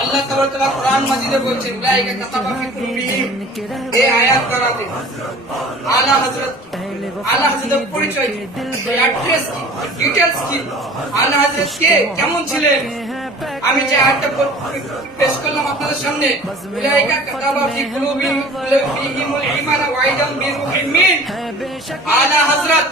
আল্লাহ তাআলা কোরআন মাজিদে বলছেন লাইকা কাতাবা ফি কুলুবিহিম, এই আয়াত দ্বারাতে আলা হযরত পরিচয় কি, অ্যাড্রেস কি, ডিটেইলস কি, আলা হযরত কে কেমন ছিলেন, আমি যে আয়াতটা পেশ করলাম আপনাদের সামনে, লাইকা কাতাবা ফি কুলুবিহিমুল ঈমান ওয়া আইদাম বিরুহিম মিন, আলা হযরত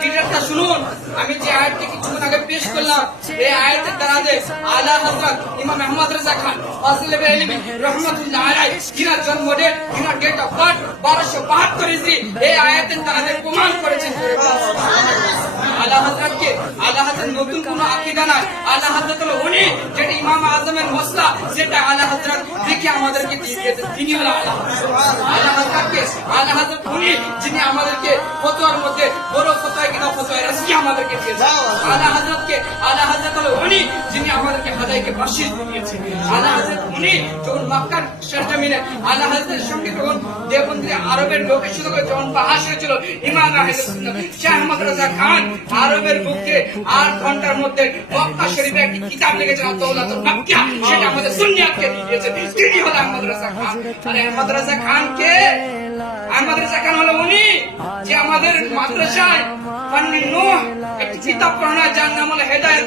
ডিটেইলসটা শুনুন। আমি যে আয়াতটি কিছুক্ষণ আগে পেশ করলাম, এই আয়াতের দ্বারাতে আলা হযরত ইমাম আহমদ রেজা খান ফাজিল ইলমি রাহমাতুল্লাহ আলাইহি, যিনার জন্ম ডেট অফ বার্থ 1272 হিজরি, এই আয়াতের দ্বারাতে প্রমাণ করেছেন। আলা হযরতকে আলা হযরত নতুন কোন আকীদা না, আলা হযরত হলো উনি যেটা ইমাম আযমের মসলা, সেটা আলা হযরত দেখে আমাদেরকে দিয়েছেন, তিনি হলো আলা হযরতকে আলা হযরত উনি যিনি আমাদেরকে ফতোয়ার মধ্যে বড় ফতোয়া কিনা ফতোয়া রাশি আমাদেরকে দিয়েছেন। আলা হযরতকে আলা হযরত হলো উনি যিনি আমাদেরকে হাদায়াকে বাশির দিয়েছেন। আলা হযরত উনি যখন মক্কার সরজমিনে আলা হযরতের সঙ্গে যখন দেওবন্দি আরবের লোকের সাথে যখন বাহাস হয়েছিল, ইমাম আহলে সুন্নাত শাহ আহমদ রেজা খান আরবের বুকে 8 ঘন্টার মধ্যে মক্কা শরীফে একটি কিতাব লিখেছেন আত-তাওরাতুল মাক্কিয়া, সেটা আমাদের সুন্নিয়াতকে দিয়েছেন। তিনি হলো আহমদ রেজা খান। আর আহমদ রেজা খান কে? আহমদ রেজা খান হলো উনি যে আমাদের মাদ্রাসায় ফান্নুন একটি কিতাব পড়ানো, যার নাম হলো হেদায়েত।